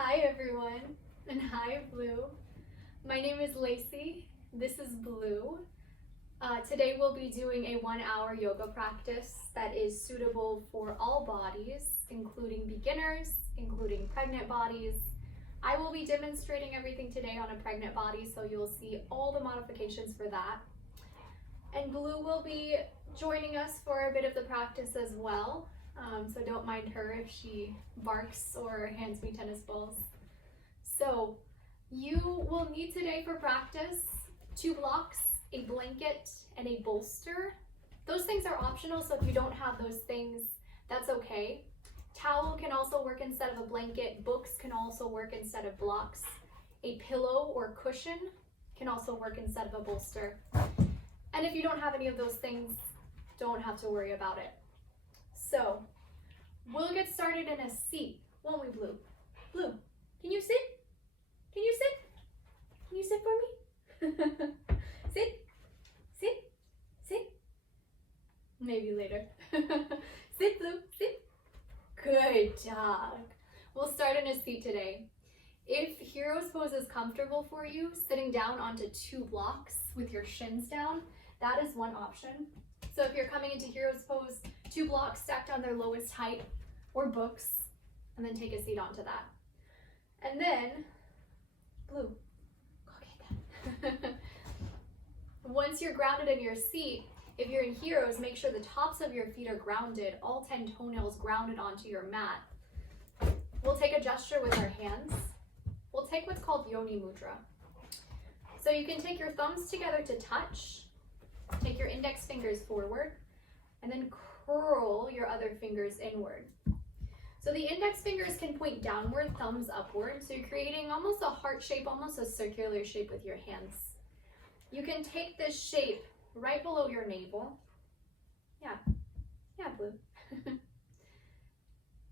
Hi everyone, and hi Blue. My name is Lacey. This is Blue. Today we'll be doing a 1-hour yoga practice that is suitable for all bodies, including beginners, including pregnant bodies. I will be demonstrating everything today on a pregnant body, so you'll see all the modifications for that. And Blue will be joining us for a bit of the practice as well. So don't mind her if she barks or hands me tennis balls. So you will need today for practice 2 blocks, a blanket, and a bolster. Those things are optional, so if you don't have those things, that's okay. Towel can also work instead of a blanket. Books can also work instead of blocks. A pillow or cushion can also work instead of a bolster. And if you don't have any of those things, don't have to worry about it. So we'll get started in a seat, won't we, Blue? Blue, can you sit? Can you sit? Can you sit for me? Sit, sit, sit. Maybe later. Sit, Blue, sit. Good dog. We'll start in a seat today. If hero's pose is comfortable for you, sitting down onto 2 blocks with your shins down, that is one option. So if you're coming into hero's pose, 2 blocks stacked on their lowest height, or books, and then take a seat onto that. And then, Blue, go get that. Once you're grounded in your seat, if you're in heroes, make sure the tops of your feet are grounded, all 10 toenails grounded onto your mat. We'll take a gesture with our hands. We'll take what's called Yoni Mudra. So you can take your thumbs together to touch, take your index fingers forward, and then curl your other fingers inward. So the index fingers can point downward, thumbs upward, so you're creating almost a heart shape, almost a circular shape with your hands. You can take this shape right below your navel. Yeah, Blue.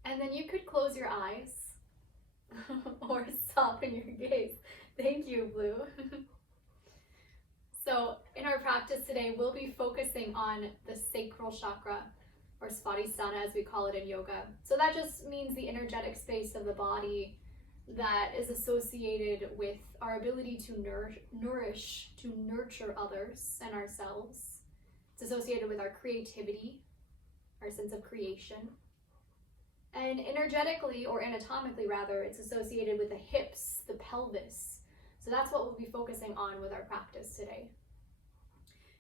And then you could close your eyes or soften your gaze. Thank you, Blue. So in our practice today, we'll be focusing on the sacral chakra, or Svadhisthana as we call it in yoga. So that just means the energetic space of the body that is associated with our ability to nurture others and ourselves. It's associated with our creativity, our sense of creation. And energetically, or anatomically rather, it's associated with the hips, the pelvis. So that's what we'll be focusing on with our practice today.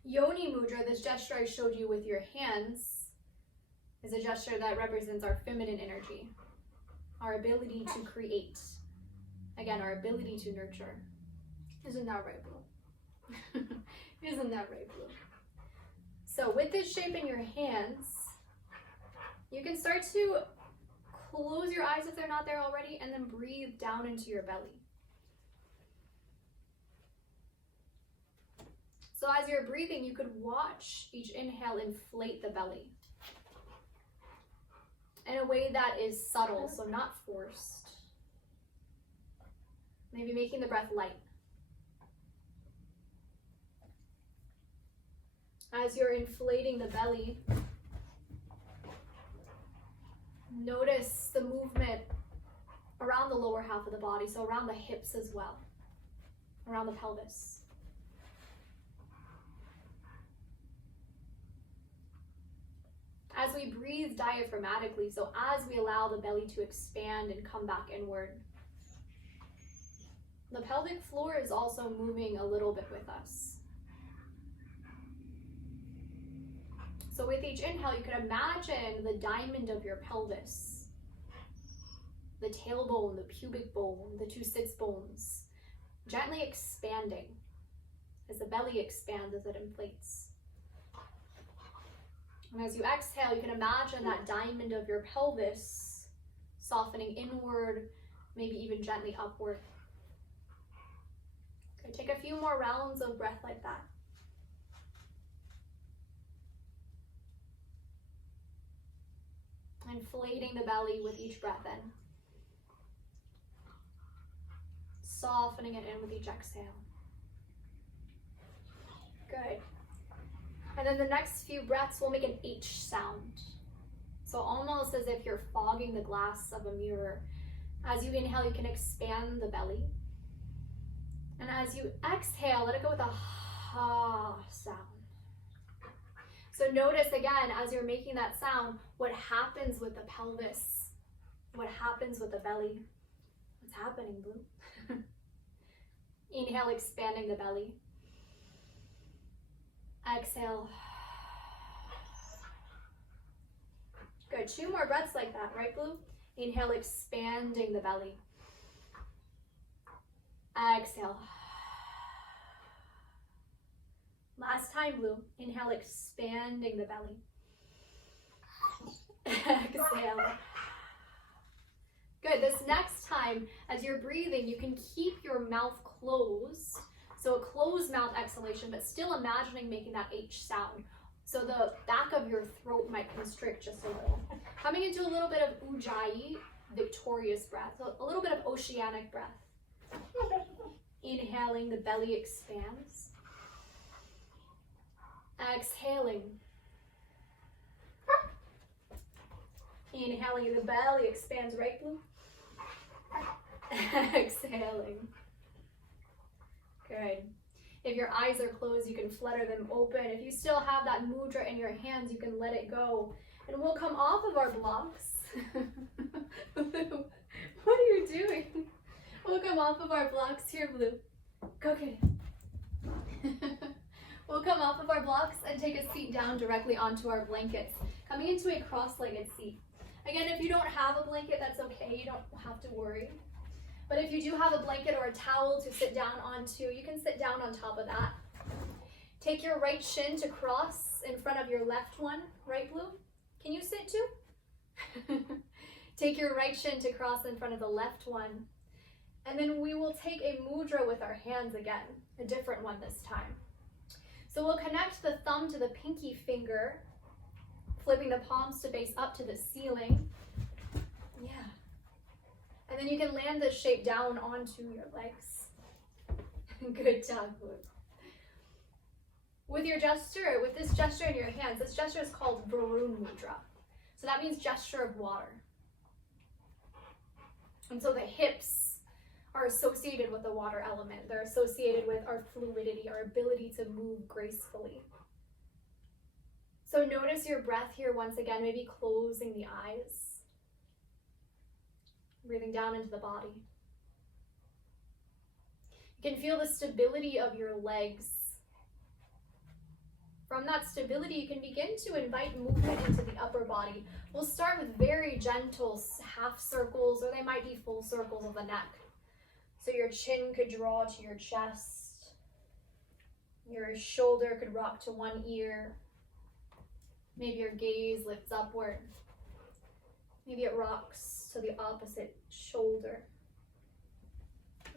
Yoni Mudra, this gesture I showed you with your hands, is a gesture that represents our feminine energy, our ability to create. Again, our ability to nurture. Isn't that right, Blue? Isn't that right, Blue? So with this shape in your hands, you can start to close your eyes if they're not there already, and then breathe down into your belly. So as you're breathing, you could watch each inhale inflate the belly in a way that is subtle, so not forced. Maybe making the breath light. As you're inflating the belly, notice the movement around the lower half of the body, so around the hips as well, around the pelvis. As we breathe diaphragmatically, so as we allow the belly to expand and come back inward, the pelvic floor is also moving a little bit with us. So with each inhale, you could imagine the diamond of your pelvis, the tailbone, the pubic bone, the 2 sits bones, gently expanding as the belly expands, as it inflates. And as you exhale, you can imagine that diamond of your pelvis softening inward, maybe even gently upward. Okay, take a few more rounds of breath like that. Inflating the belly with each breath in. Softening it in with each exhale. Good. And then the next few breaths will make an H sound. So almost as if you're fogging the glass of a mirror As you inhale, you can expand the belly. And as you exhale, let it go with a ha sound. So notice again, as you're making that sound, what happens with the pelvis, what happens with the belly. What's happening, Blue? Inhale, expanding the belly. Exhale. Good, 2 more breaths like that, right, Blue? Inhale, expanding the belly. Exhale. Last time, Blue. Inhale, expanding the belly. Exhale. Good, this next time, as you're breathing, you can keep your mouth closed. So a closed mouth exhalation, but still imagining making that H sound. So the back of your throat might constrict just a little. Coming into a little bit of Ujjayi, victorious breath. So a little bit of oceanic breath. Inhaling, the belly expands. Exhaling. Inhaling, the belly expands, right, Blue? Exhaling. Good. If your eyes are closed, you can flutter them open. If you still have that mudra in your hands, you can let it go. And we'll come off of our blocks. What are you doing? We'll come off of our blocks here, Blue. Go get it. We'll come off of our blocks and take a seat down directly onto our blankets, coming into a cross-legged seat. Again, if you don't have a blanket, that's okay. You don't have to worry. But if you do have a blanket or a towel to sit down onto, you can sit down on top of that. Take your right shin to cross in front of your left one. Right, Blue? Can you sit too? Take your right shin to cross in front of the left one. And then we will take a mudra with our hands again, a different one this time. So we'll connect the thumb to the pinky finger, flipping the palms to face up to the ceiling. Yeah. And then you can land this shape down onto your legs. Good job, Blue. With your gesture, with this gesture in your hands, this gesture is called Varun Mudra. So that means gesture of water. And so the hips are associated with the water element. They're associated with our fluidity, our ability to move gracefully. So notice your breath here once again, maybe closing the eyes. Breathing down into the body. You can feel the stability of your legs. From that stability, you can begin to invite movement into the upper body. We'll start with very gentle half circles, or they might be full circles of the neck. So your chin could draw to your chest. Your shoulder could rock to one ear. Maybe your gaze lifts upward. Maybe it rocks to the opposite shoulder.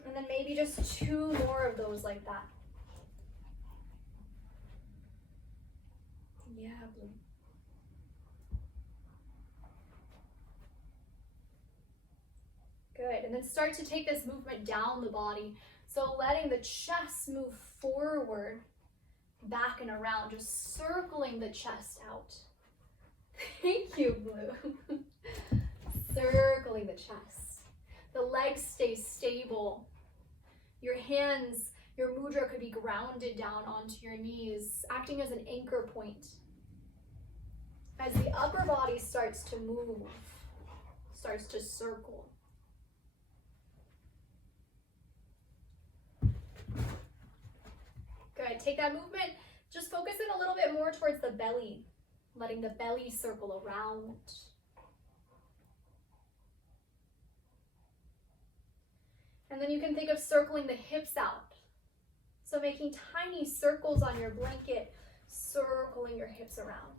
And then maybe just 2 more of those like that. Yeah, Blue. Good, and then start to take this movement down the body. So letting the chest move forward, back and around, just circling the chest out. Thank you, Blue. Circling the chest. The legs stay stable. Your hands, your mudra could be grounded down onto your knees, acting as an anchor point. As the upper body starts to move, starts to circle. Good, take that movement, just focus in a little bit more towards the belly, letting the belly circle around. And then you can think of circling the hips out. So making tiny circles on your blanket, circling your hips around.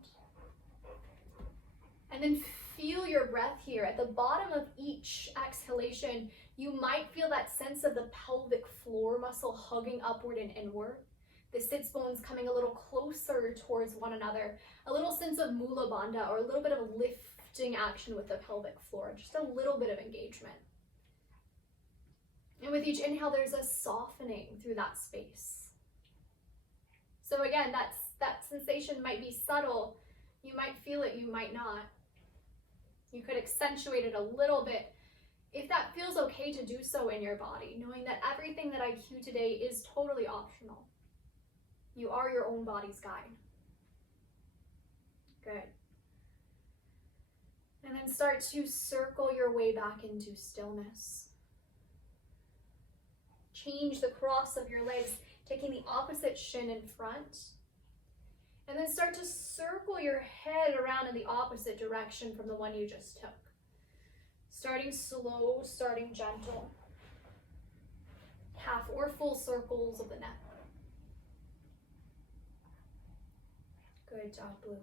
And then feel your breath here. At the bottom of each exhalation, you might feel that sense of the pelvic floor muscle hugging upward and inward. The sits bones coming a little closer towards one another. A little sense of mula bandha, or a little bit of a lifting action with the pelvic floor. Just a little bit of engagement. And with each inhale, there's a softening through that space. So again, that sensation might be subtle. You might feel it, you might not. You could accentuate it a little bit if that feels okay to do so in your body, knowing that everything that I cue today is totally optional. You are your own body's guide. Good. And then start to circle your way back into stillness. Change the cross of your legs, taking the opposite shin in front. And then start to circle your head around in the opposite direction from the one you just took. Starting slow, starting gentle. Half or full circles of the neck. Good job, Blue.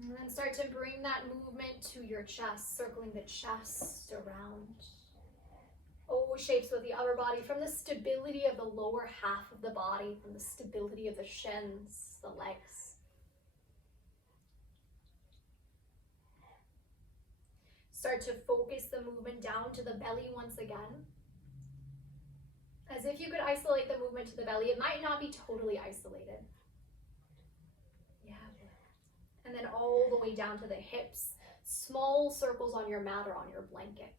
And then start to bring that movement to your chest, circling the chest around. O shapes with the upper body, from the stability of the lower half of the body, from the stability of the shins, the legs. Start to focus the movement down to the belly once again. As if you could isolate the movement to the belly. It might not be totally isolated. Yeah. And then all the way down to the hips. Small circles on your mat or on your blanket.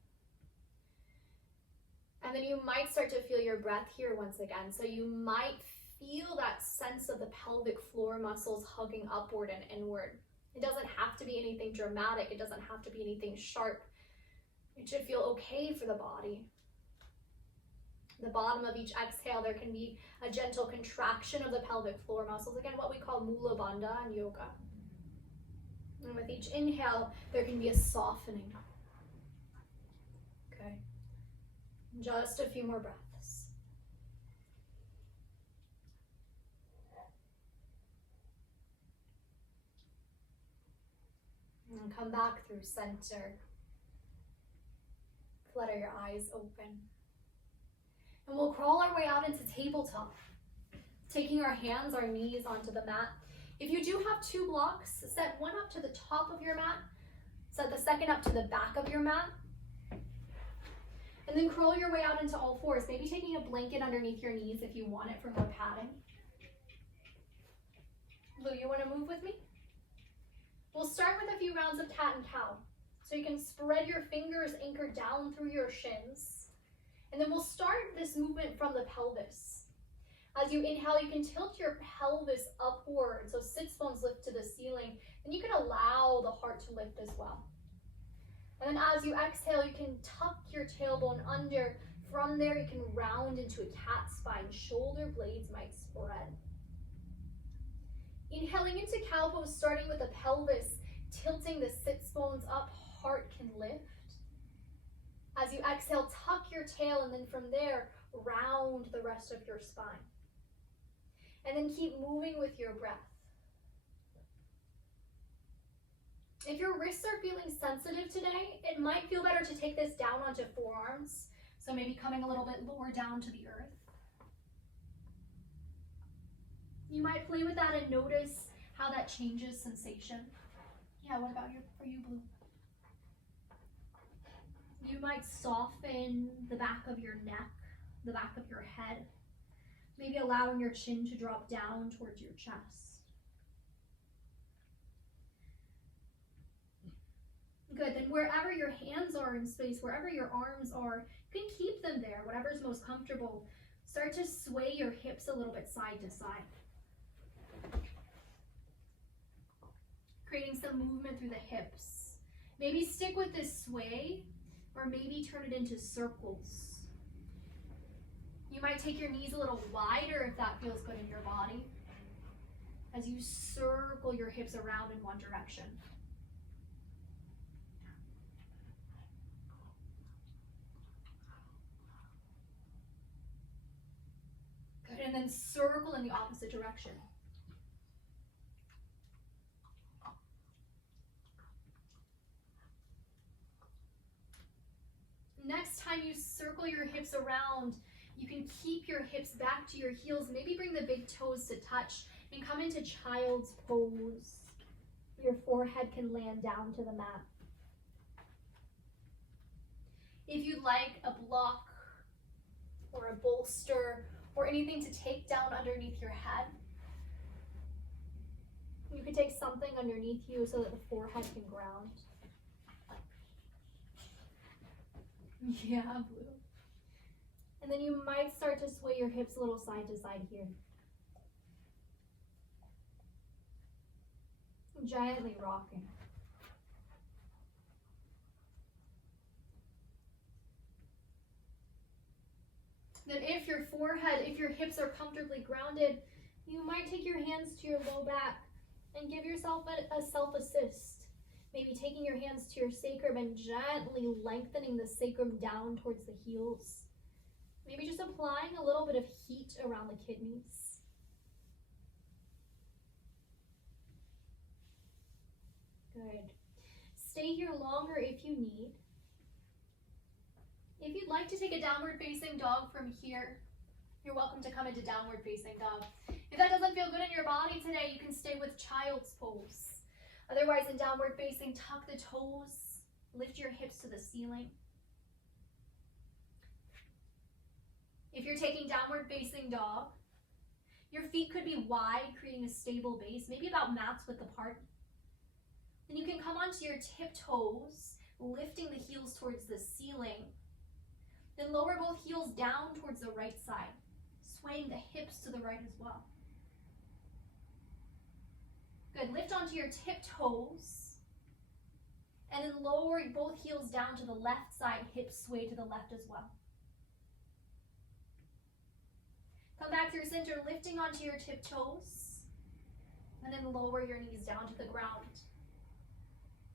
And then you might start to feel your breath here once again. So you might feel that sense of the pelvic floor muscles hugging upward and inward. It doesn't have to be anything dramatic. It doesn't have to be anything sharp. It should feel okay for the body. The bottom of each exhale, there can be a gentle contraction of the pelvic floor muscles. Again, what we call mula bandha in yoga. And with each inhale, there can be a softening. Okay. Just a few more breaths. And come back through center. Flutter your eyes open. And we'll crawl our way out into tabletop, taking our hands, our knees onto the mat. If you do have two blocks, set one up to the top of your mat, set the second up to the back of your mat, and then crawl your way out into all fours, maybe taking a blanket underneath your knees if you want it for more padding. Lou, you want to move with me? We'll start with a few rounds of cat and cow. So you can spread your fingers anchored down through your shins. And then we'll start this movement from the pelvis. As you inhale, you can tilt your pelvis upward, so sits bones lift to the ceiling. And you can allow the heart to lift as well. And then as you exhale, you can tuck your tailbone under. From there, you can round into a cat spine. Shoulder blades might spread. Inhaling into cow pose, starting with the pelvis, tilting the sits bones up, heart can lift. As you exhale, tuck your tail, and then from there, round the rest of your spine. And then keep moving with your breath. If your wrists are feeling sensitive today, it might feel better to take this down onto forearms. So maybe coming a little bit lower down to the earth. You might play with that and notice how that changes sensation. Yeah, what about for you, Blue? You might soften the back of your neck, the back of your head, maybe allowing your chin to drop down towards your chest. Good, then wherever your hands are in space, wherever your arms are, you can keep them there, whatever's most comfortable. Start to sway your hips a little bit side to side. Creating some movement through the hips. Maybe stick with this sway, or maybe turn it into circles. You might take your knees a little wider if that feels good in your body, as you circle your hips around in one direction. Good, and then circle in the opposite direction. Next time you circle your hips around, you can keep your hips back to your heels. Maybe bring the big toes to touch and come into child's pose. Your forehead can land down to the mat. If you'd like a block or a bolster or anything to take down underneath your head, You could take something underneath you so that the forehead can ground. Yeah, Blue. And then you might start to sway your hips a little side to side here. Gently rocking. Then if your hips are comfortably grounded, you might take your hands to your low back and give yourself a self-assist. Maybe taking your hands to your sacrum and gently lengthening the sacrum down towards the heels. Maybe just applying a little bit of heat around the kidneys. Good. Stay here longer if you need. If you'd like to take a downward facing dog from here, you're welcome to come into downward facing dog. If that doesn't feel good in your body today, you can stay with child's pose. Otherwise, in downward facing, tuck the toes, lift your hips to the ceiling. If you're taking downward facing dog, your feet could be wide, creating a stable base, maybe about mat's width apart. Then you can come onto your tiptoes, lifting the heels towards the ceiling. Then lower both heels down towards the right side, swaying the hips to the right as well. Good, lift onto your tiptoes, and then lower both heels down to the left side, hips sway to the left as well. Come back through center, lifting onto your tiptoes, and then lower your knees down to the ground.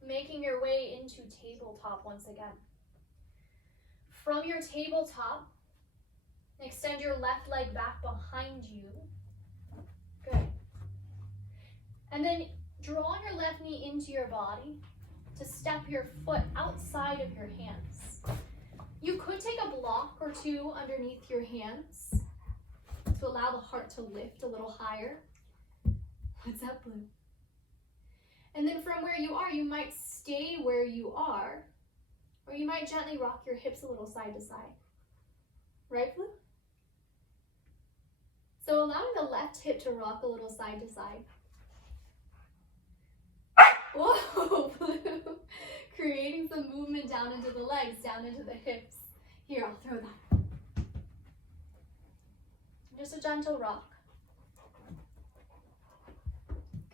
Making your way into tabletop once again. From your tabletop, extend your left leg back behind you. Good. And then draw your left knee into your body to step your foot outside of your hands. You could take a block or two underneath your hands to allow the heart to lift a little higher. What's up, Blue? And then from where you are, you might stay where you are, or you might gently rock your hips a little side to side. Right, Blue? So allowing the left hip to rock a little side to side. Whoa, Blue. Creating some movement down into the legs, down into the hips. Here, I'll throw that. Just a gentle rock.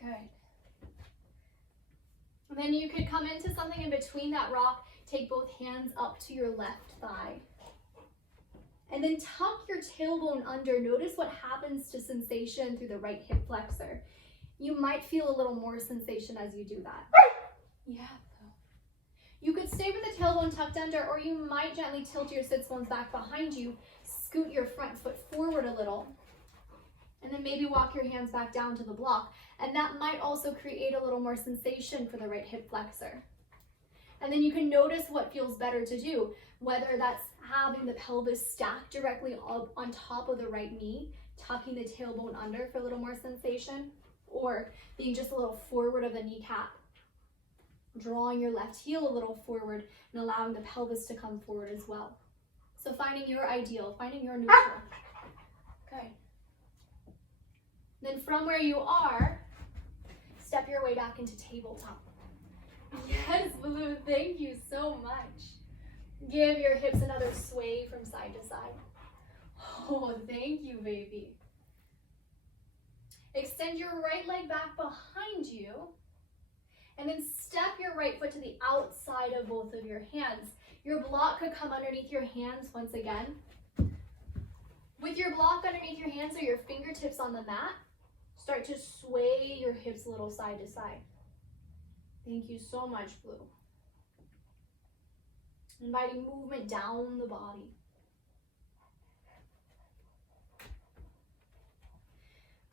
Good. And then you could come into something in between that rock, take both hands up to your left thigh. And then tuck your tailbone under. Notice what happens to sensation through the right hip flexor. You might feel a little more sensation as you do that. Yeah. You could stay with the tailbone tucked under, or you might gently tilt your sits bones back behind you, scoot your front foot forward a little, and then maybe walk your hands back down to the block. And that might also create a little more sensation for the right hip flexor. And then you can notice what feels better to do, whether that's having the pelvis stacked directly up on top of the right knee, tucking the tailbone under for a little more sensation, or being just a little forward of the kneecap, drawing your left heel a little forward and allowing the pelvis to come forward as well. So finding your ideal, finding your neutral. Okay. Then from where you are, step your way back into tabletop. Yes, Blue, thank you so much. Give your hips another sway from side to side. Oh, thank you, baby. Extend your right leg back behind you, and then step your right foot to the outside of both of your hands. Your block could come underneath your hands once again. With your block underneath your hands or your fingertips on the mat, start to sway your hips a little side to side. Thank you so much, Blue. Inviting movement down the body.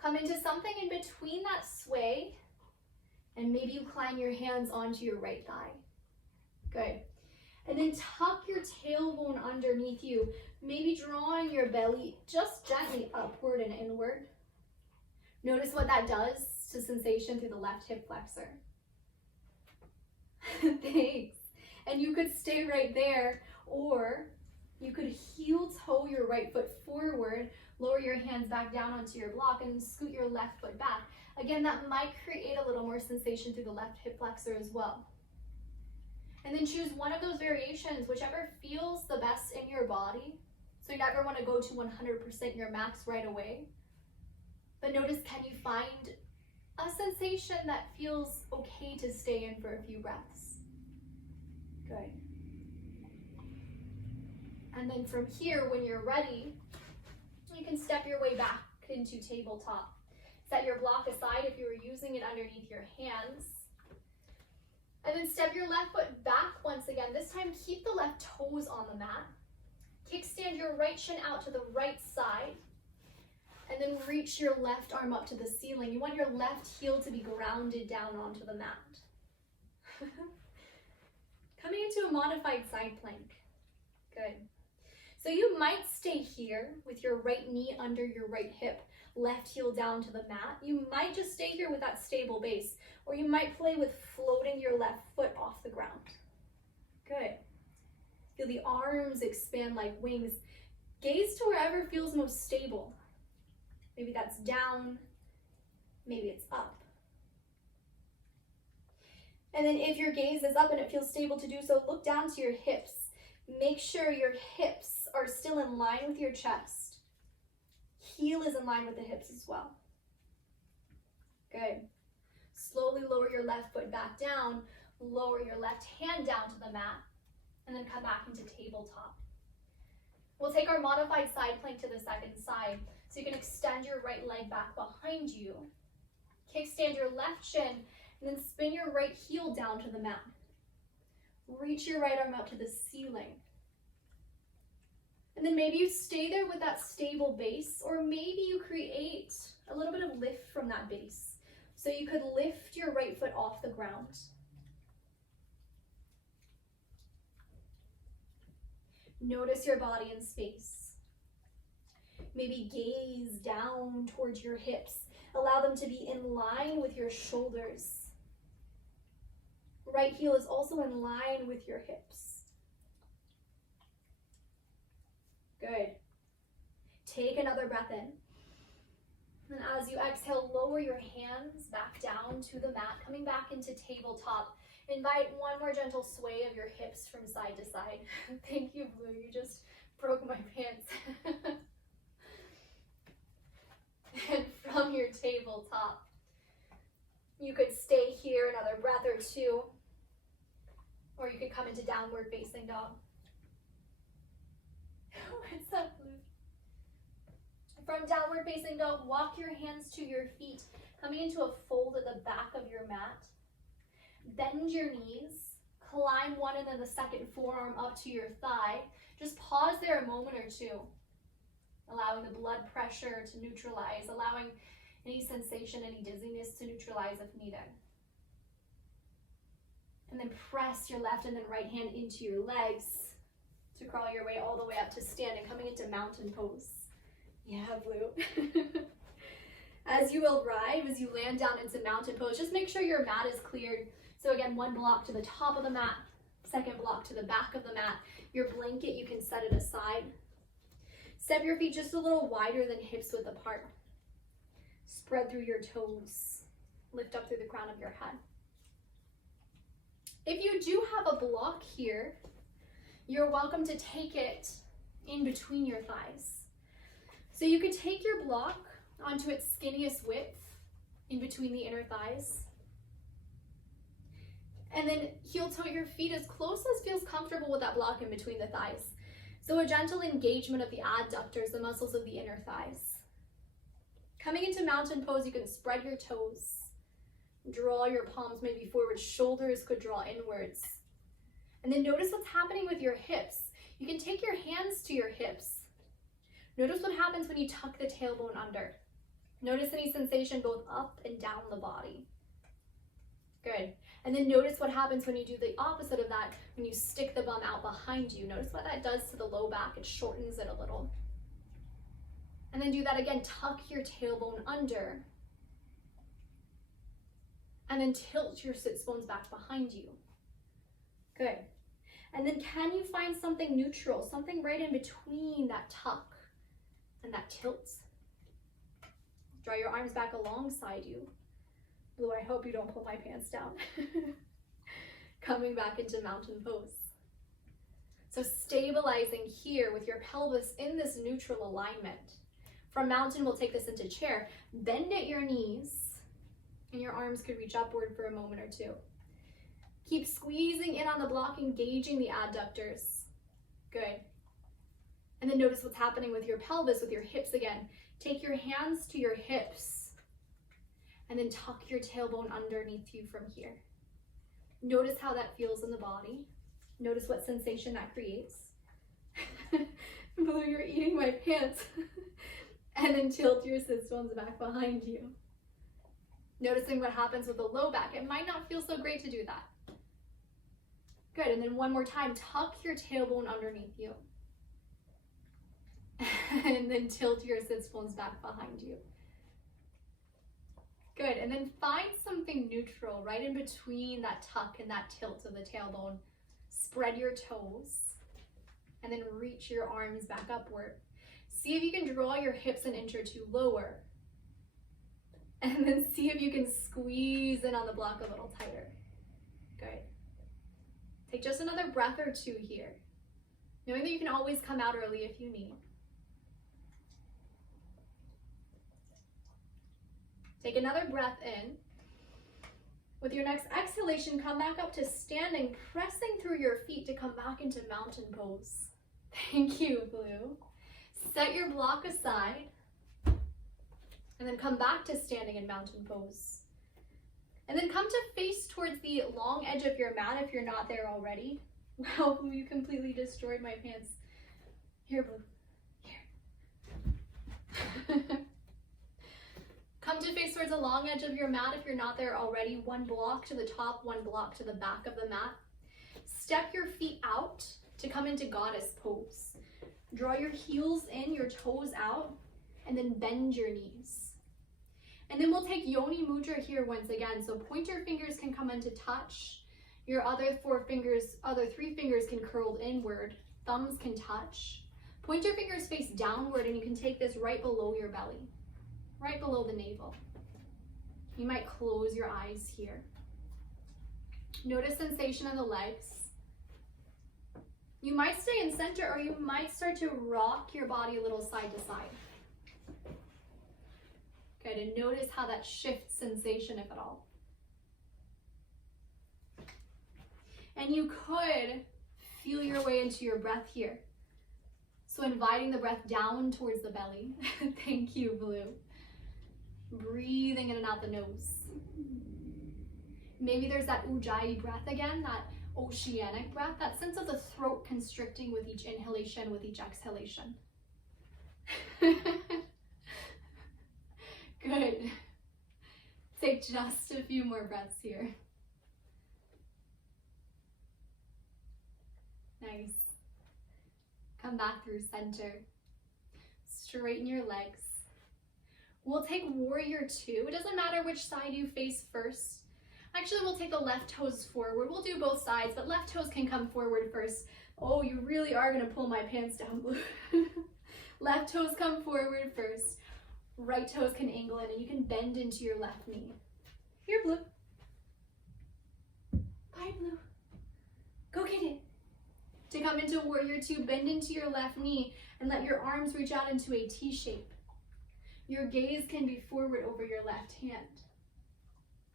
Come into something in between that sway, and maybe you climb your hands onto your right thigh. Good. And then tuck your tailbone underneath you, maybe drawing your belly just gently upward and inward. Notice what that does to sensation through the left hip flexor. Thanks. And you could stay right there, or You could heel toe your right foot forward, lower your hands back down onto your block, and scoot your left foot back. Again, that might create a little more sensation through the left hip flexor as well. And then choose one of those variations, whichever feels the best in your body. So you never want to go to 100% your max right away. But notice, can you find a sensation that feels okay to stay in for a few breaths? Good. And then from here, when you're ready, you can step your way back into tabletop. Set your block aside if you were using it underneath your hands. And then step your left foot back once again. This time, keep the left toes on the mat. Kickstand your right shin out to the right side. And then reach your left arm up to the ceiling. You want your left heel to be grounded down onto the mat. Coming into a modified side plank. Good. So you might stay here with your right knee under your right hip, left heel down to the mat. You might just stay here with that stable base, or you might play with floating your left foot off the ground. Good. Feel the arms expand like wings. Gaze to wherever feels most stable. Maybe that's down, maybe it's up. And then if your gaze is up and it feels stable to do so, look down to your hips. Make sure your hips are still in line with your chest. Heel is in line with the hips as well. Good. Slowly lower your left foot back down, lower your left hand down to the mat, and then come back into tabletop. We'll take our modified side plank to the second side. So you can extend your right leg back behind you. Kickstand your left shin, and then spin your right heel down to the mat. Reach your right arm out to the ceiling. And then maybe you stay there with that stable base, or maybe you create a little bit of lift from that base. So you could lift your right foot off the ground. Notice your body in space. Maybe gaze down towards your hips. Allow them to be in line with your shoulders. Right heel is also in line with your hips. Good. Take another breath in. And as you exhale, lower your hands back down to the mat, coming back into tabletop. Invite one more gentle sway of your hips from side to side. Thank you, Blue. You just broke my pants. And from your tabletop, you could stay here another breath or two, or you could come into downward facing dog. What's up, Blue? From downward facing dog, walk your hands to your feet, coming into a fold at the back of your mat. Bend your knees, climb one and then the second forearm up to your thigh. Just pause there a moment or two, allowing the blood pressure to neutralize, allowing any sensation, any dizziness to neutralize if needed. And then press your left and then right hand into your legs to crawl your way all the way up to standing, coming into mountain pose. Yeah, Blue. As you arrive, as you land down into mountain pose, just make sure your mat is cleared. So again, one block to the top of the mat, second block to the back of the mat. Your blanket, you can set it aside. Step your feet just a little wider than hips width apart. Spread through your toes. Lift up through the crown of your head. If you do have a block here, you're welcome to take it in between your thighs. So you could take your block onto its skinniest width in between the inner thighs. And then heel toe your feet as close as feels comfortable with that block in between the thighs. So a gentle engagement of the adductors, the muscles of the inner thighs. Coming into mountain pose, you can spread your toes. Draw your palms maybe forward. Shoulders could draw inwards. And then notice what's happening with your hips. You can take your hands to your hips. Notice what happens when you tuck the tailbone under. Notice any sensation both up and down the body. Good. And then notice what happens when you do the opposite of that, when you stick the bum out behind you. Notice what that does to the low back. It shortens it a little. And then do that again. Tuck your tailbone under. And then tilt your sits bones back behind you. Good. And then can you find something neutral, something right in between that tuck and that tilt? Draw your arms back alongside you. Blue, I hope you don't pull my pants down. Coming back into mountain pose. So stabilizing here with your pelvis in this neutral alignment. From mountain, we'll take this into chair. Bend at your knees, and your arms could reach upward for a moment or two. Keep squeezing in on the block, engaging the adductors. Good. And then notice what's happening with your pelvis, with your hips again. Take your hands to your hips, and then tuck your tailbone underneath you from here. Notice how that feels in the body. Notice what sensation that creates. Blue, you're eating my pants. And then tilt your sit bones back behind you. Noticing what happens with the low back. It might not feel so great to do that. Good, and then one more time, tuck your tailbone underneath you. And then tilt your sit bones back behind you. Good, and then find something neutral right in between that tuck and that tilt of the tailbone. Spread your toes, and then reach your arms back upward. See if you can draw your hips an inch or two lower. And then see if you can squeeze in on the block a little tighter. Good. Take just another breath or two here, knowing that you can always come out early if you need. Take another breath in. With your next exhalation, come back up to standing, pressing through your feet to come back into mountain pose. Thank you, Blue. Set your block aside, and then come back to standing in mountain pose. And then come to face towards the long edge of your mat if you're not there already. Wow, Blue, you completely destroyed my pants. Here, Blue. Here. Come to face towards the long edge of your mat if you're not there already. One block to the top, one block to the back of the mat. Step your feet out to come into goddess pose. Draw your heels in, your toes out, and then bend your knees. And then we'll take Yoni Mudra here once again. So pointer fingers can come into touch. Your other three fingers can curl inward. Thumbs can touch. Pointer fingers face downward, and you can take this right below your belly, right below the navel. You might close your eyes here. Notice sensation in the legs. You might stay in center, or you might start to rock your body a little side to side. Good, and notice how that shifts sensation, if at all. And you could feel your way into your breath here. So inviting the breath down towards the belly. Thank you, Blue. Breathing in and out the nose. Maybe there's that Ujjayi breath again, that oceanic breath, that sense of the throat constricting with each inhalation, with each exhalation. Good. Take just a few more breaths here. Nice. Come back through center. Straighten your legs. We'll take warrior two. It doesn't matter which side you face first. Actually, we'll take the left toes forward. We'll do both sides, but left toes can come forward first. Oh, you really are gonna pull my pants down, Blue. Left toes come forward first. Right toes can angle in, and you can bend into your left knee. Here, Blue. Bye, Blue. Go get it. To come into warrior two, bend into your left knee and let your arms reach out into a T shape. Your gaze can be forward over your left hand.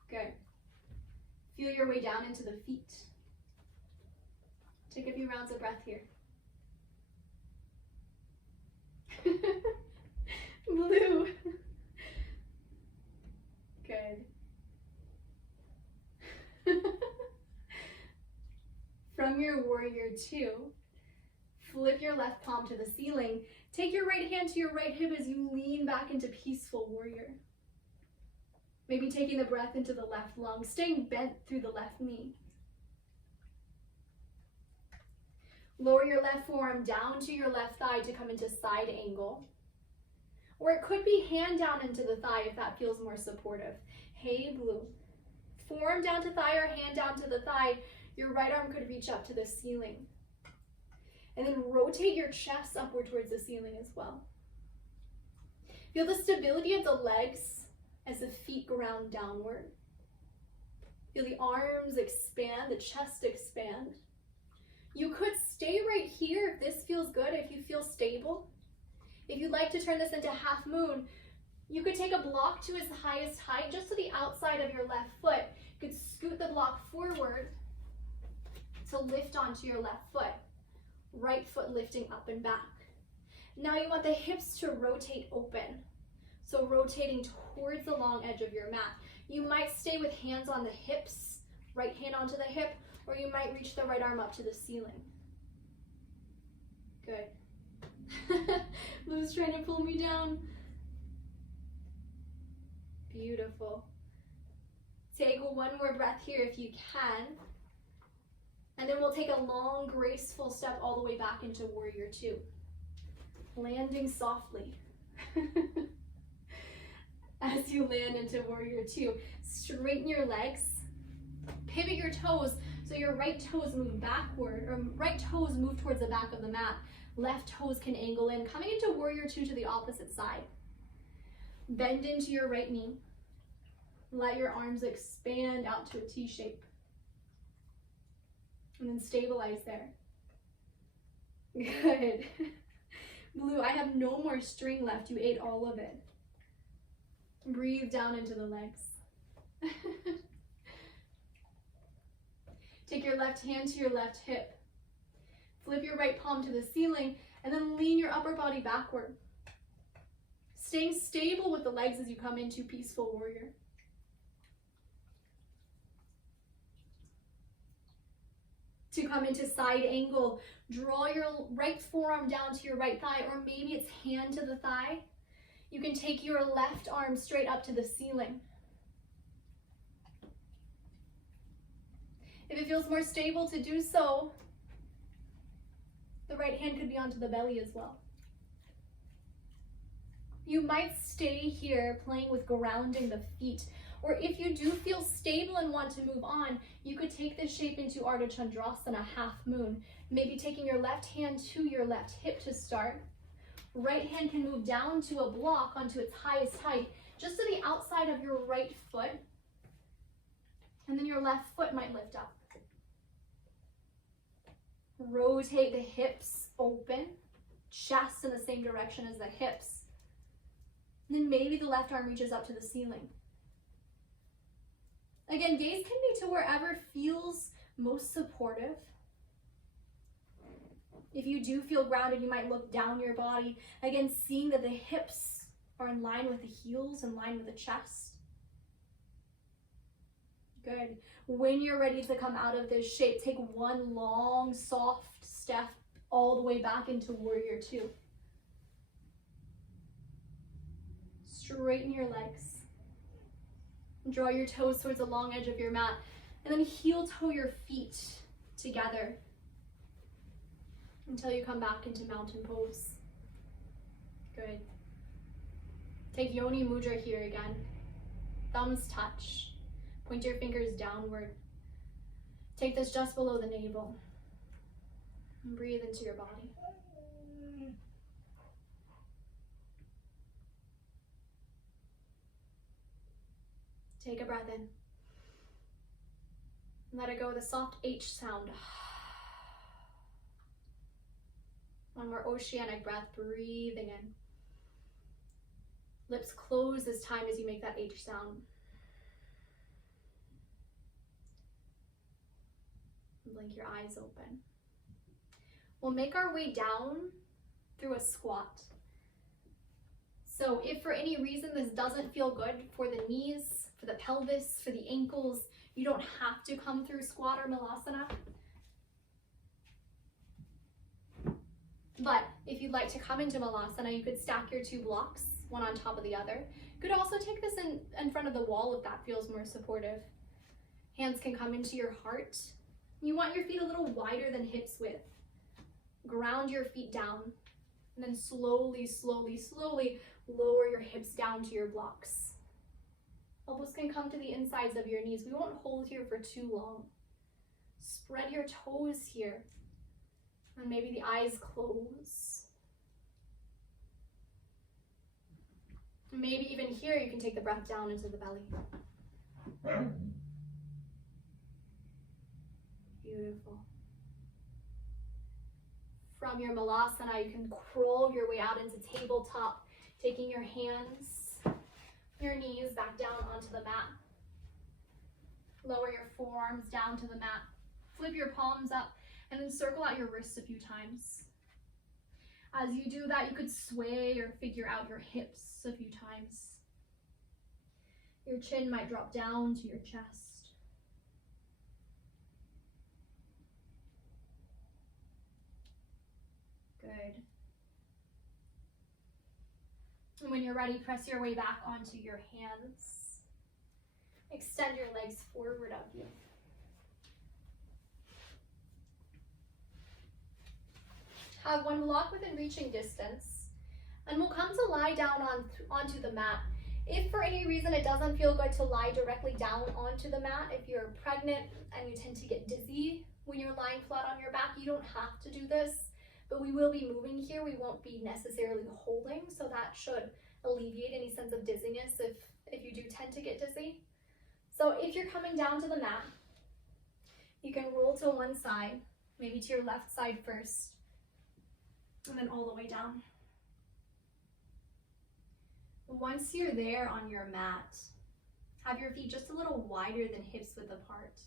Good. Feel your way down into the feet. Take a few rounds of breath here. Blue. Good. From your warrior two, flip your left palm to the ceiling. Take your right hand to your right hip as you lean back into peaceful warrior. Maybe taking the breath into the left lung, staying bent through the left knee. Lower your left forearm down to your left thigh to come into side angle. Or it could be hand down into the thigh if that feels more supportive. Hey, Blue. Forearm down to thigh or hand down to the thigh. Your right arm could reach up to the ceiling. And then rotate your chest upward towards the ceiling as well. Feel the stability of the legs as the feet ground downward. Feel the arms expand, the chest expand. You could stay right here if this feels good, if you feel stable. If you'd like to turn this into half moon, you could take a block to its highest height, just to the outside of your left foot. You could scoot the block forward to lift onto your left foot. Right foot lifting up and back. Now you want the hips to rotate open. So rotating towards the long edge of your mat. You might stay with hands on the hips, right hand onto the hip, or you might reach the right arm up to the ceiling. Good. Blue's trying to pull me down. Beautiful. Take one more breath here if you can. And then we'll take a long, graceful step all the way back into Warrior Two. Landing softly. As you land into Warrior Two, straighten your legs, pivot your toes so your right toes move backward, or right toes move towards the back of the mat. Left toes can angle in, coming into Warrior Two to the opposite side. Bend into your right knee. Let your arms expand out to a T shape. And then stabilize there. Good. Blue, I have no more string left. You ate all of it. Breathe down into the legs. Take your left hand to your left hip. Flip your right palm to the ceiling and then lean your upper body backward. Staying stable with the legs as you come into Peaceful Warrior. To come into side angle, draw your right forearm down to your right thigh, or maybe it's hand to the thigh. You can take your left arm straight up to the ceiling. If it feels more stable to do so, the right hand could be onto the belly as well. You might stay here playing with grounding the feet, or if you do feel stable and want to move on, you could take this shape into Ardha Chandrasana, half moon. Maybe taking your left hand to your left hip to start. Right hand can move down to a block onto its highest height, just to the outside of your right foot. And then your left foot might lift up. Rotate the hips open, chest in the same direction as the hips. And then maybe the left arm reaches up to the ceiling. Again, gaze can be to wherever feels most supportive. If you do feel grounded, you might look down your body. Again, seeing that the hips are in line with the heels, in line with the chest. Good. When you're ready to come out of this shape, take one long, soft step all the way back into Warrior Two. Straighten your legs. Draw your toes towards the long edge of your mat, and then heel toe your feet together until you come back into mountain pose. Good. Take Yoni Mudra here again. Thumbs touch. Point your fingers downward. Take this just below the navel. And breathe into your body. Take a breath in. Let it go with a soft H sound. One more oceanic breath, breathing in. Lips close this time as you make that H sound. Blink your eyes open. We'll make our way down through a squat. So if for any reason this doesn't feel good for the knees, for the pelvis, for the ankles, you don't have to come through squat or malasana. But if you'd like to come into malasana, you could stack your two blocks, one on top of the other. You could also take this in front of the wall if that feels more supportive. Hands can come into your heart. You want your feet a little wider than hips width. Ground your feet down, and then slowly, slowly, slowly lower your hips down to your blocks. Elbows can come to the insides of your knees. We won't hold here for too long. Spread your toes here. And maybe the eyes close. Maybe even here you can take the breath down into the belly. Beautiful. From your malasana, you can crawl your way out into tabletop, taking your hands, your knees back down onto the mat. Lower your forearms down to the mat. Flip your palms up and then circle out your wrists a few times. As you do that, you could sway or figure out your hips a few times. Your chin might drop down to your chest. Good. And when you're ready, press your way back onto your hands. Extend your legs forward of you. Have one block within reaching distance, and we'll come to lie down onto the mat. If for any reason it doesn't feel good to lie directly down onto the mat, if you're pregnant and you tend to get dizzy when you're lying flat on your back, you don't have to do this, but we will be moving here. We won't be necessarily holding, so that should alleviate any sense of dizziness if you do tend to get dizzy. So if you're coming down to the mat, you can roll to one side, maybe to your left side first, and then all the way down. Once you're there on your mat, have your feet just a little wider than hips width apart.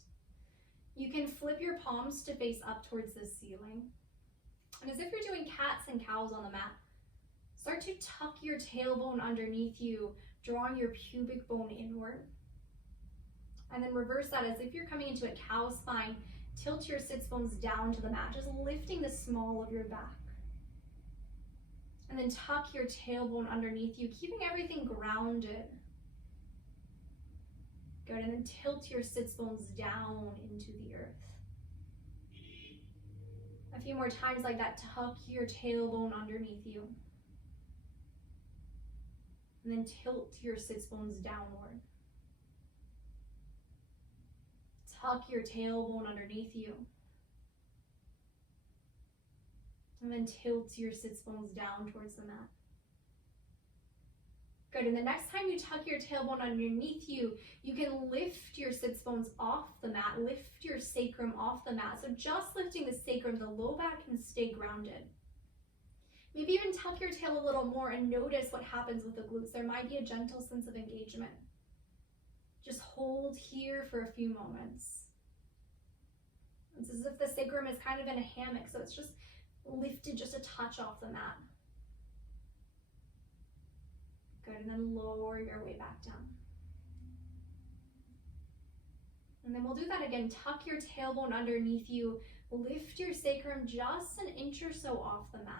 You can flip your palms to face up towards the ceiling. And as if you're doing cats and cows on the mat, start to tuck your tailbone underneath you, drawing your pubic bone inward. And then reverse that as if you're coming into a cow spine. Tilt your sits bones down to the mat, just lifting the small of your back. And then tuck your tailbone underneath you, keeping everything grounded. Good, and then tilt your sits bones down into the earth. A few more times like that. Tuck your tailbone underneath you. And then tilt your sits bones downward. Tuck your tailbone underneath you. And then tilt your sits bones down towards the mat. Good, and the next time you tuck your tailbone underneath you, you can lift your sits bones off the mat, lift your sacrum off the mat. So just lifting the sacrum, the low back can stay grounded. Maybe even tuck your tail a little more and notice what happens with the glutes. There might be a gentle sense of engagement. Just hold here for a few moments. It's as if the sacrum is kind of in a hammock, so it's just lifted just a touch off the mat. Good, and then lower your way back down. And then we'll do that again. Tuck your tailbone underneath you. Lift your sacrum just an inch or so off the mat.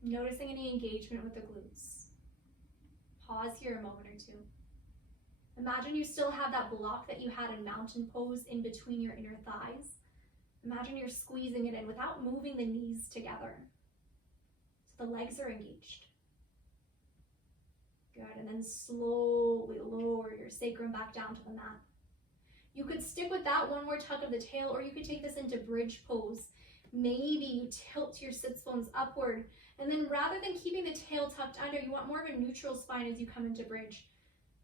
Noticing any engagement with the glutes. Pause here a moment or two. Imagine you still have that block that you had in mountain pose in between your inner thighs. Imagine you're squeezing it in without moving the knees together. So the legs are engaged. Good, and then slowly lower your sacrum back down to the mat. You could stick with that one more tug of the tail, or you could take this into bridge pose. Maybe you tilt your sits bones upward, and then rather than keeping the tail tucked under, you want more of a neutral spine as you come into bridge.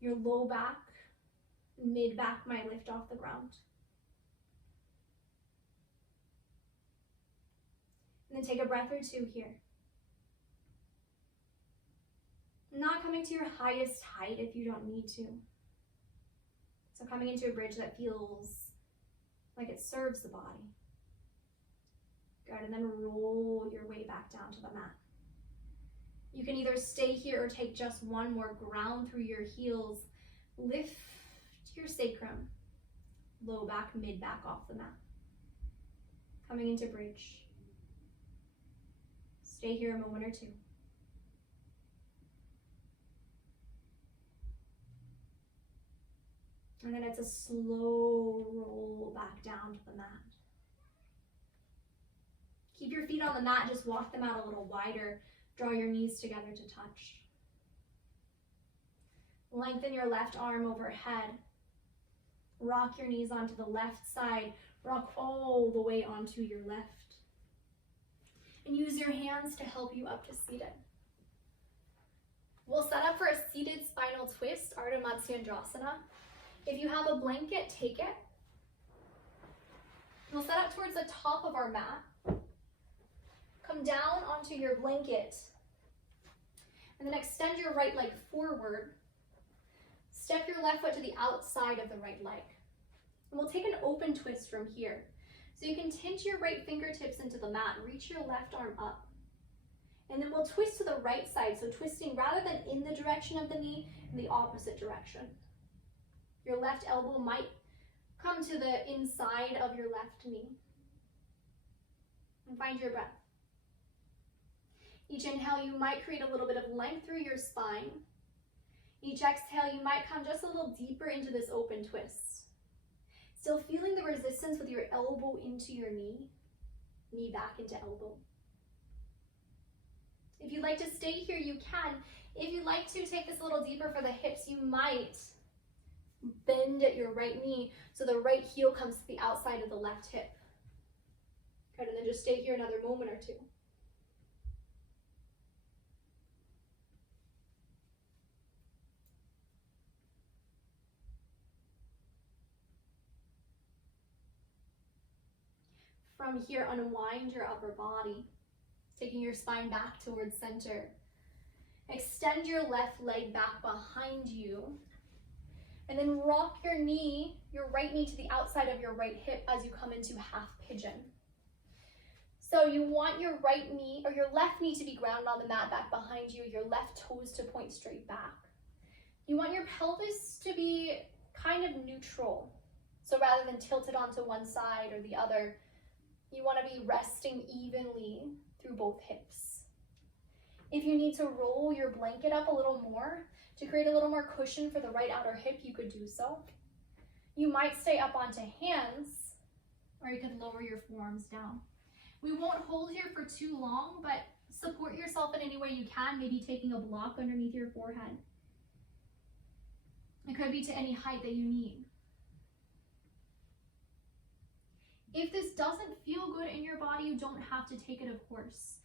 Your low back, mid back might lift off the ground. And then take a breath or two here. Not coming to your highest height if you don't need to. So coming into a bridge that feels like it serves the body. Good, and then roll your way back down to the mat. You can either stay here or take just one more ground through your heels. Lift your sacrum, low back, mid back off the mat. Coming into bridge. Stay here a moment or two. And then it's a slow roll back down to the mat. Keep your feet on the mat, just walk them out a little wider. Draw your knees together to touch. Lengthen your left arm overhead. Rock your knees onto the left side. Rock all the way onto your left. And use your hands to help you up to seated. We'll set up for a seated spinal twist, Ardha Matsyendrasana. If you have a blanket, take it. We'll set up towards the top of our mat. Come down onto your blanket. And then extend your right leg forward. Step your left foot to the outside of the right leg. And we'll take an open twist from here. So you can tinge your right fingertips into the mat, reach your left arm up. And then we'll twist to the right side, so twisting rather than in the direction of the knee, in the opposite direction. Your left elbow might come to the inside of your left knee. And find your breath. Each inhale, you might create a little bit of length through your spine. Each exhale, you might come just a little deeper into this open twist. Still feeling the resistance with your elbow into your knee back into elbow. If you'd like to stay here, you can. If you'd like to take this a little deeper for the hips, you might bend at your right knee so the right heel comes to the outside of the left hip. Good, and then just stay here another moment or two. From here, unwind your upper body, taking your spine back towards center. Extend your left leg back behind you, and then rock your knee, your right knee to the outside of your right hip as you come into half pigeon. So you want your right knee, or your left knee to be grounded on the mat back behind you, your left toes to point straight back. You want your pelvis to be kind of neutral. So rather than tilted onto one side or the other, you want to be resting evenly through both hips. If you need to roll your blanket up a little more to create a little more cushion for the right outer hip, you could do so. You might stay up onto hands, or you could lower your forearms down. We won't hold here for too long, but support yourself in any way you can, maybe taking a block underneath your forehead. It could be to any height that you need. If this doesn't feel good in your body, you don't have to take it, of course.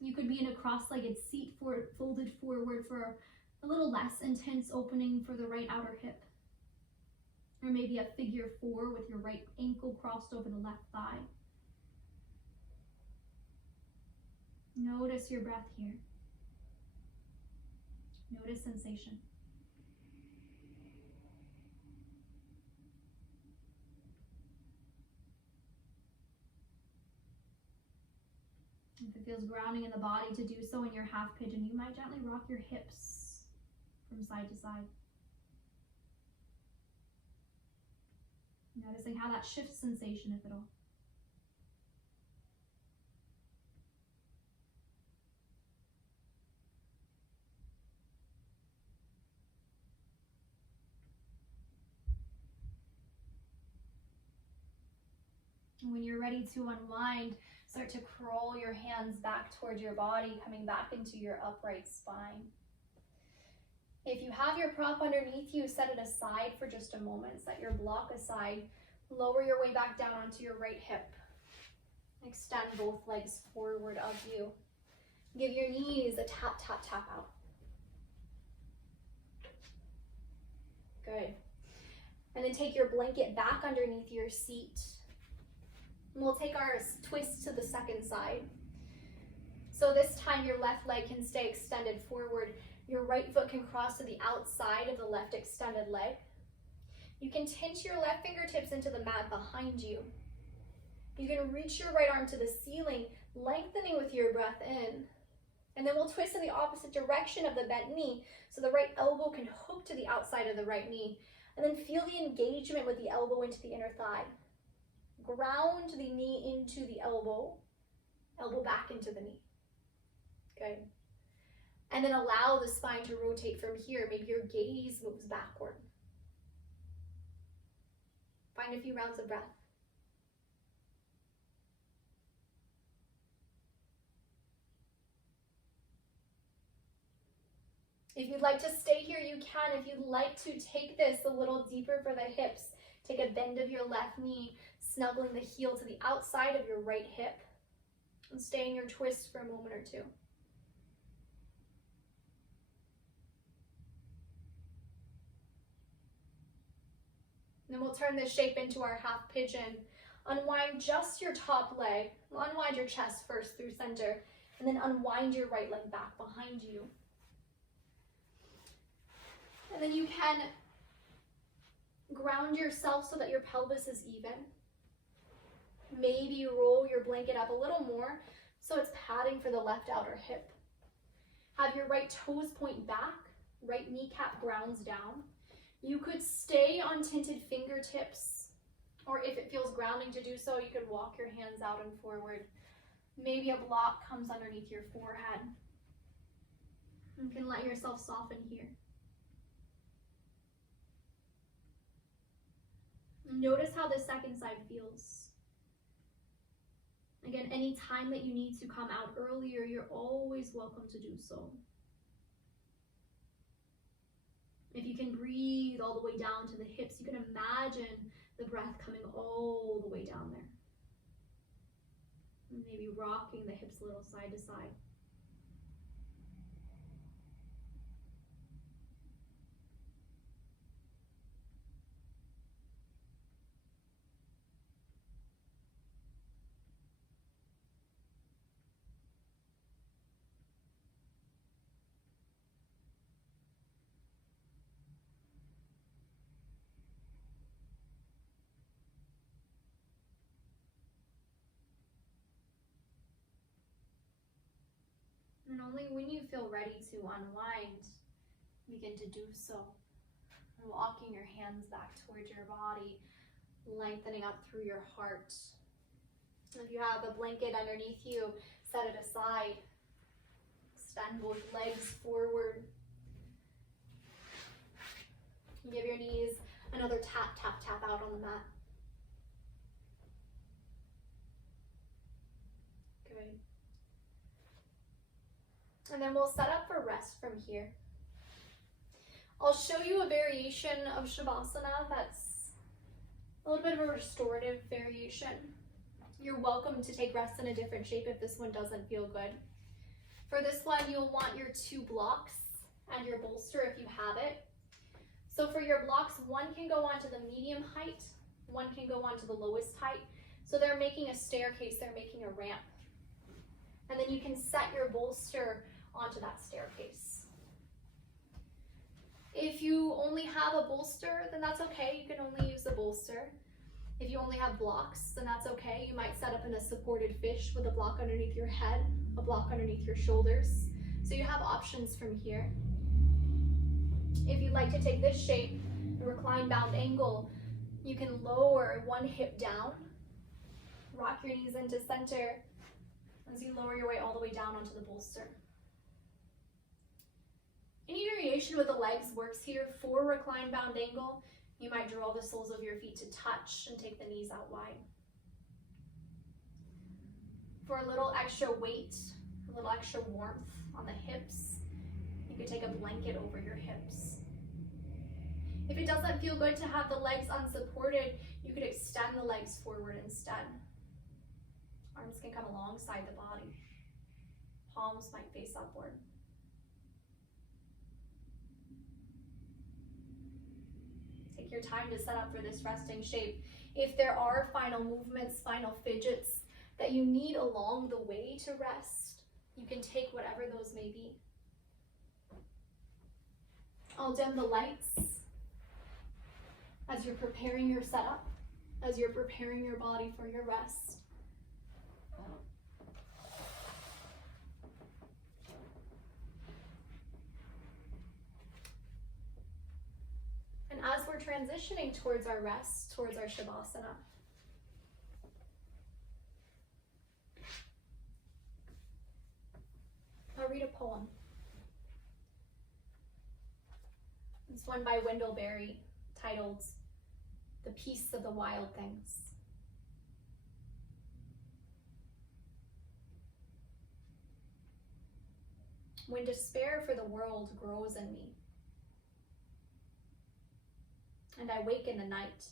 You could be in a cross-legged seat folded forward for a little less intense opening for the right outer hip. Or maybe a figure 4 with your right ankle crossed over the left thigh. Notice your breath here. Notice sensation. If it feels grounding in the body to do so in your half pigeon, you might gently rock your hips from side to side. Noticing how that shifts sensation, if at all. And when you're ready to unwind, start to crawl your hands back towards your body, coming back into your upright spine. If you have your prop underneath you, set it aside for just a moment. Set your block aside. Lower your way back down onto your right hip. Extend both legs forward of you. Give your knees a tap, tap, tap out. Good. And then take your blanket back underneath your seat. And we'll take our twist to the second side. So this time your left leg can stay extended forward. Your right foot can cross to the outside of the left extended leg. You can tinge your left fingertips into the mat behind you. You can reach your right arm to the ceiling, lengthening with your breath in. And then we'll twist in the opposite direction of the bent knee, so the right elbow can hook to the outside of the right knee. And then feel the engagement with the elbow into the inner thigh. Ground the knee into the elbow back into the knee. Good. And then allow the spine to rotate from here. Maybe your gaze moves backward. Find a few rounds of breath. If you'd like to stay here, you can. If you'd like to take this a little deeper for the hips, take a bend of your left knee, snuggling the heel to the outside of your right hip, and stay in your twist for a moment or two. Then we'll turn this shape into our half pigeon. Unwind just your top leg. Unwind your chest first through center, and then unwind your right leg back behind you. And then you can ground yourself so that your pelvis is even. Maybe roll your blanket up a little more so it's padding for the left outer hip. Have your right toes point back, right kneecap grounds down. You could stay on tinted fingertips, or if it feels grounding to do so, you could walk your hands out and forward. Maybe a block comes underneath your forehead. You can let yourself soften here. Notice how the second side feels. Again, any time that you need to come out earlier, you're always welcome to do so. If you can breathe all the way down to the hips, you can imagine the breath coming all the way down there. And maybe rocking the hips a little side to side. And only when you feel ready to unwind, begin to do so. Walking your hands back towards your body, lengthening up through your heart. If you have a blanket underneath you, set it aside. Extend both legs forward. Give your knees another tap, tap, tap out on the mat. Good. And then we'll set up for rest from here. I'll show you a variation of Shavasana that's a little bit of a restorative variation. You're welcome to take rest in a different shape if this one doesn't feel good. For this one, you'll want your 2 blocks and your bolster if you have it. So for your blocks, one can go onto the medium height, one can go onto the lowest height. So they're making a staircase, they're making a ramp. And then you can set your bolster onto that staircase. If you only have a bolster, then that's okay. You can only use the bolster. If you only have blocks, then that's okay. You might set up in a supported fish with a block underneath your head, a block underneath your shoulders. So you have options from here. If you'd like to take this shape, a recline bound angle, you can lower one hip down, rock your knees into center as you lower your weight all the way down onto the bolster. Any variation with the legs works here. For recline bound angle, you might draw the soles of your feet to touch and take the knees out wide. For a little extra weight, a little extra warmth on the hips, you could take a blanket over your hips. If it doesn't feel good to have the legs unsupported, you could extend the legs forward instead. Arms can come alongside the body. Palms might face upward. Take your time to set up for this resting shape. If there are final movements, final fidgets that you need along the way to rest, you can take whatever those may be. I'll dim the lights as you're preparing your setup, as you're preparing your body for your rest. And as we're transitioning towards our rest, towards our Shavasana, I'll read a poem. It's one by Wendell Berry, titled "The Peace of the Wild Things." when despair for the world grows in me, and I wake in the night,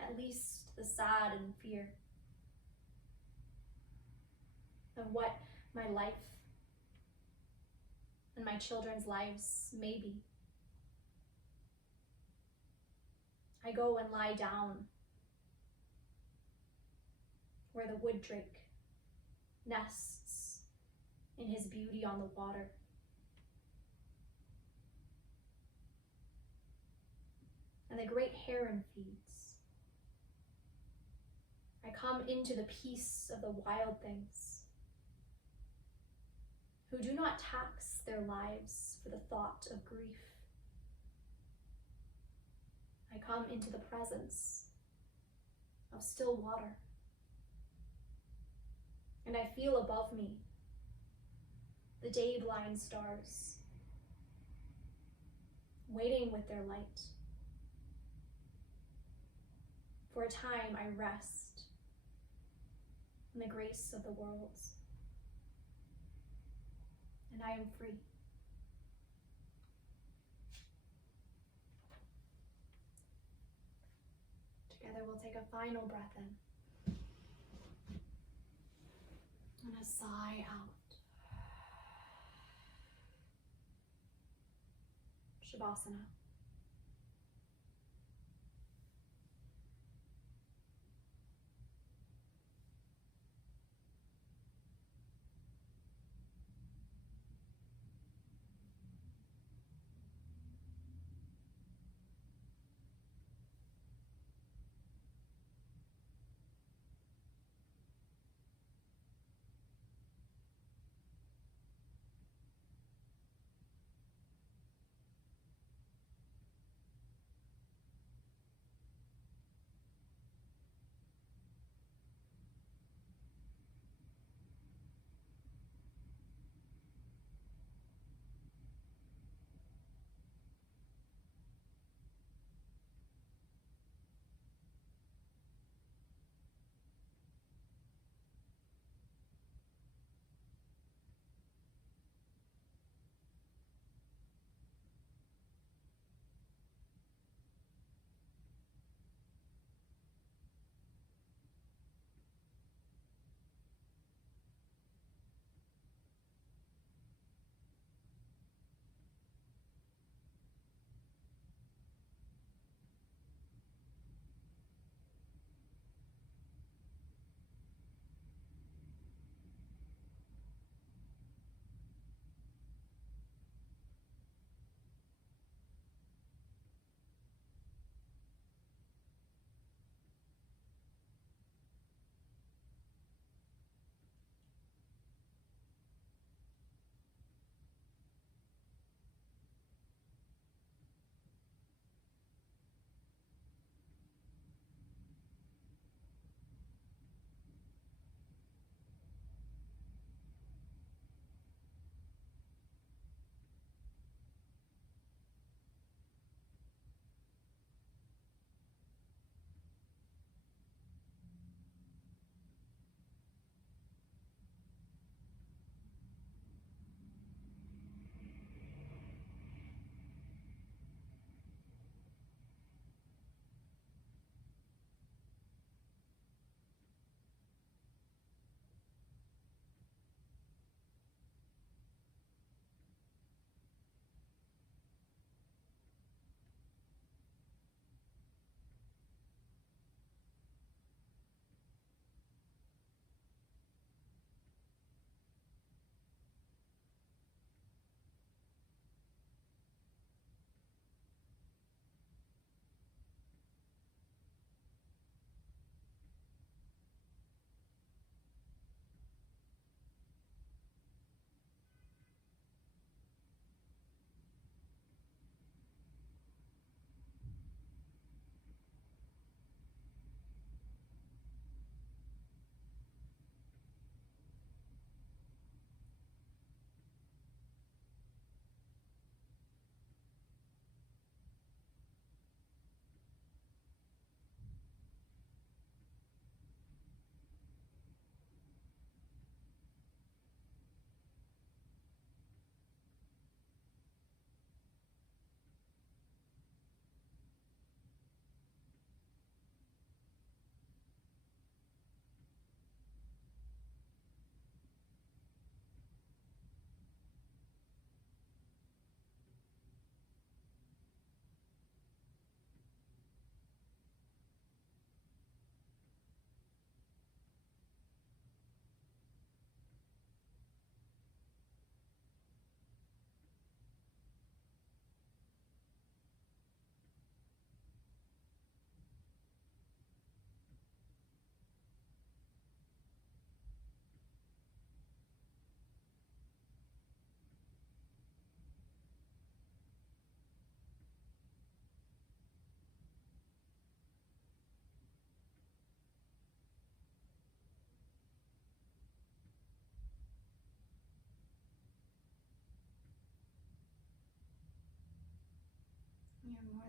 at least the sad and fear of what my life and my children's lives may be. I go and lie down where the wood drake nests in his beauty on the water. And the great heron feeds. I come into the peace of the wild things, who do not tax their lives for the thought of grief. I come into the presence of still water, and I feel above me the day-blind stars, waiting with their light. For a time I rest in the grace of the worlds, and I am free. Together we'll take a final breath in and a sigh out. Shavasana.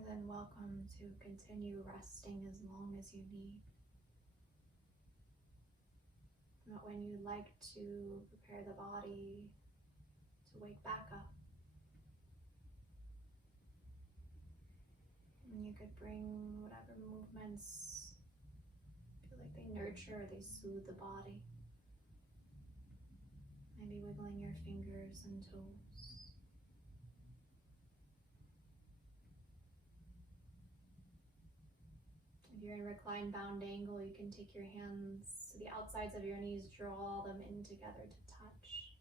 You're then welcome to continue resting as long as you need. But when you'd like to prepare the body to wake back up, and you could bring whatever movements feel like they nurture, they soothe the body. Maybe wiggling your fingers and toes. If you're in reclined bound angle, you can take your hands to the outsides of your knees, draw them in together to touch.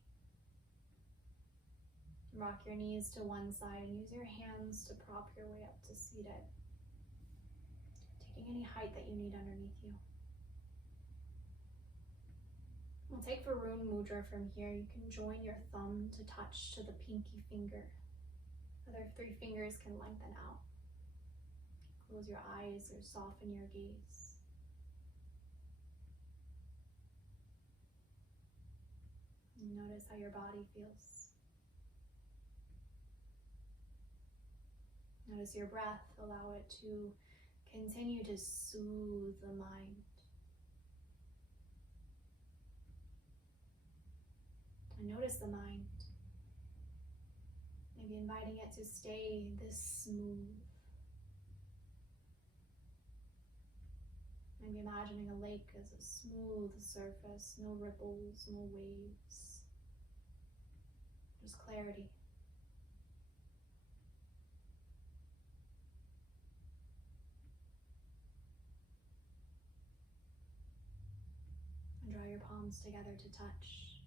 Rock your knees to one side and use your hands to prop your way up to seated, taking any height that you need underneath you. We'll take Varun Mudra from here. You can join your thumb to touch to the pinky finger. Other 3 fingers can lengthen out. Close your eyes or soften your gaze. And notice how your body feels. Notice your breath. Allow it to continue to soothe the mind. And notice the mind. Maybe inviting it to stay this smooth. Maybe imagining a lake as a smooth surface, no ripples, no waves, just clarity. And draw your palms together to touch.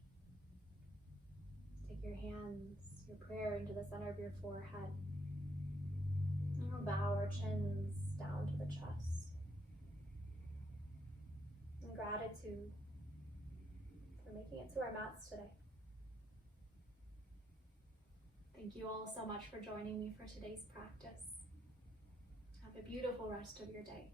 Take your hands, your prayer into the center of your forehead. And we'll bow our chins down to the chest. And gratitude for making it to our mats today. Thank you all so much for joining me for today's practice. Have a beautiful rest of your day.